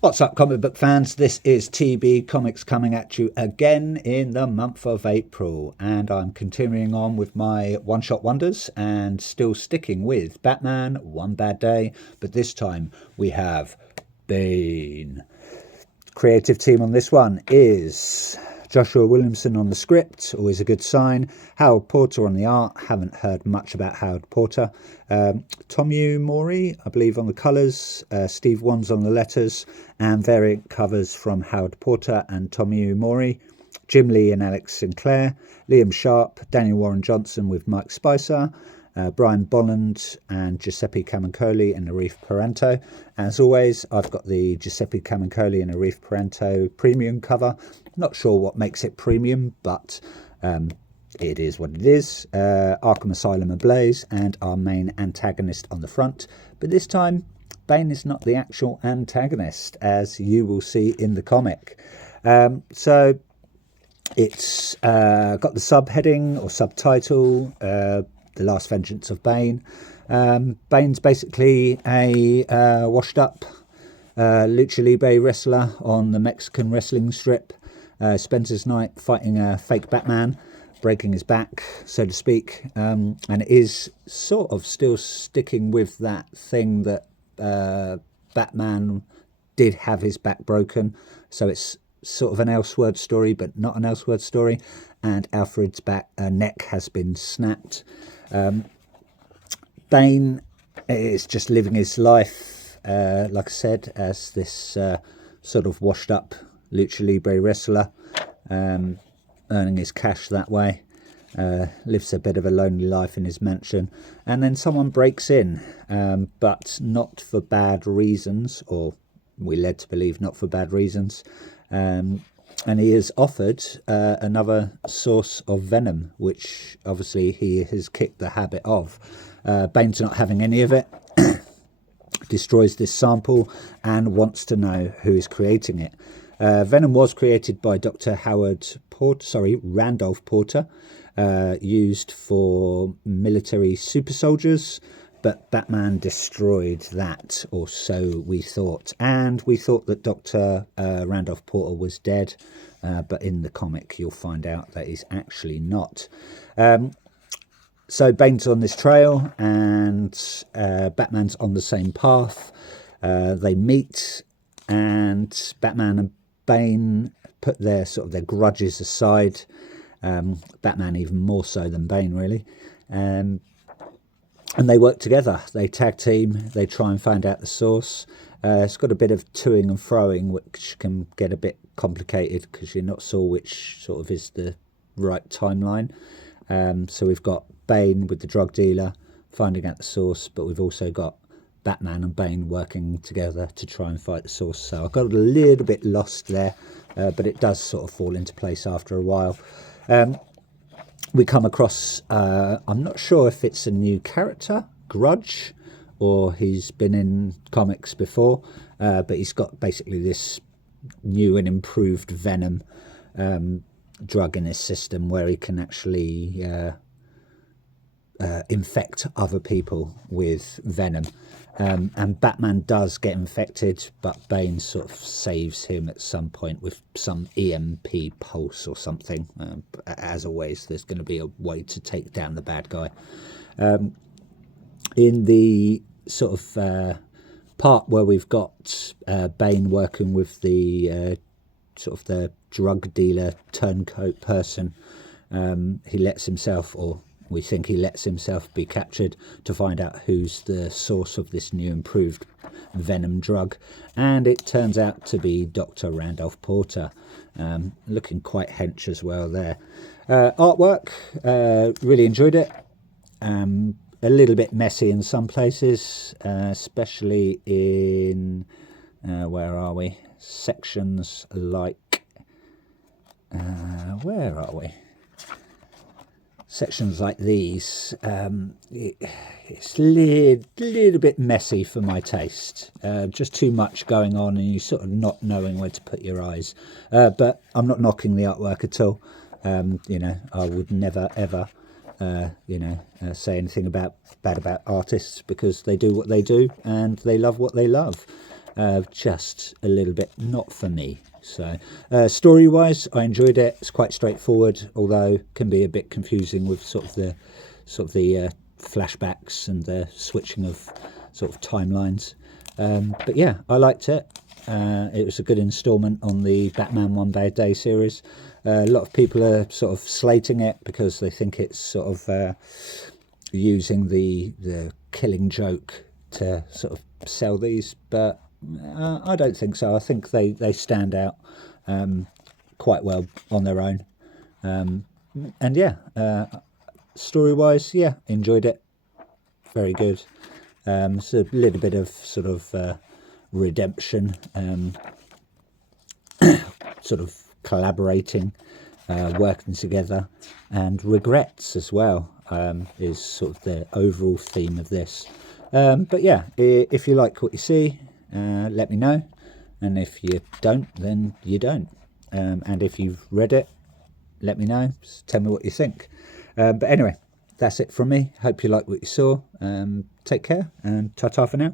What's up, comic book fans? This is TB Comics coming at you again in the month of April, and I'm continuing on with my one-shot wonders and still sticking with Batman One Bad Day, but this time we have Bane. Creative team on this one is Joshua Williamson on the script, always a good sign. Howard Porter on the art, haven't heard much about Howard Porter. Tomeu Mori, I believe, on the colours. Steve Wands on the letters, and variant covers from Howard Porter and Tomeu Mori. Jim Lee and Alex Sinclair. Liam Sharp, Daniel Warren Johnson with Mike Spicer. Brian Bolland and Giuseppe Camuncoli and Arif Paranto. As always, I've got the Giuseppe Camuncoli and Arif Paranto premium cover. Not sure what makes it premium, but it is what it is. Arkham Asylum ablaze and our main antagonist on the front. But this time, Bane is not the actual antagonist, as you will see in the comic. So it's got the subheading or subtitle, The Last Vengeance of Bane. Bane's basically a washed up lucha libre wrestler on the Mexican wrestling strip. Spends his night fighting a fake Batman, breaking his back, so to speak, and it is sort of still sticking with that thing that Batman did have his back broken, so it's sort of an Elseworld story, but not an Elseworld story, and Alfred's neck has been snapped. Bane is just living his life, like I said, as this sort of washed up lucha libre wrestler, earning his cash that way. Lives a bit of a lonely life in his mansion, and then someone breaks in, but not for bad reasons, or we're led to believe not for bad reasons, and he is offered another source of venom, which obviously he has kicked the habit of. Bane's not having any of it, destroys this sample and wants to know who is creating it. Venom was created by Dr. Randolph Porter, used for military super soldiers, but Batman destroyed that, or so we thought. And we thought that Dr. Randolph Porter was dead, but in the comic you'll find out that he's actually not. So Bane's on this trail, and Batman's on the same path. They meet, and Batman and Bane put their grudges aside. Batman even more so than Bane, really. And they work together. They tag team. They try and find out the source. It's got a bit of toing and froing, which can get a bit complicated because you're not sure which sort of is the right timeline. So we've got Bane with the drug dealer finding out the source, but we've also got Batman and Bane working together to try and fight the source. So I got a little bit lost there, but it does sort of fall into place after a while. We come across, I'm not sure if it's a new character, Grudge, or he's been in comics before, but he's got basically this new and improved venom drug in his system where he can actually infect other people with venom. And Batman does get infected, but Bane sort of saves him at some point with some EMP pulse or something. As always, there's going to be a way to take down the bad guy. In the sort of part where we've got Bane working with the sort of the drug dealer turncoat person, he lets himself, or we think he lets himself be captured to find out who's the source of this new improved venom drug, and it turns out to be Dr. Randolph Porter, looking quite hench as well there. Artwork, really enjoyed it. A little bit messy in some places, especially in where are we? Sections like where are we? Sections like these, it's a little bit messy for my taste. Just too much going on, and you sort of not knowing where to put your eyes. But I'm not knocking the artwork at all. I would never ever, say anything bad about artists, because they do what they do and they love what they love. just a little bit not for me. So story wise, I enjoyed it. It's quite straightforward, although can be a bit confusing with sort of the flashbacks and the switching of sort of timelines. But yeah, I liked it. It was a good instalment on the Batman One Bad Day series. A lot of people are sort of slating it because they think it's sort of using the Killing Joke to sort of sell these, but I don't think so. I think they stand out quite well on their own. And yeah, story wise, yeah, enjoyed it. Very good. It's a little bit of sort of redemption, sort of collaborating, working together, and regrets as well, is sort of the overall theme of this. But yeah, if you like what you see, let me know, and if you don't, then you don't. And if you've read it, let me know. Just tell me what you think. But anyway, that's it from me. Hope you like what you saw. Take care, and ta-ta for now.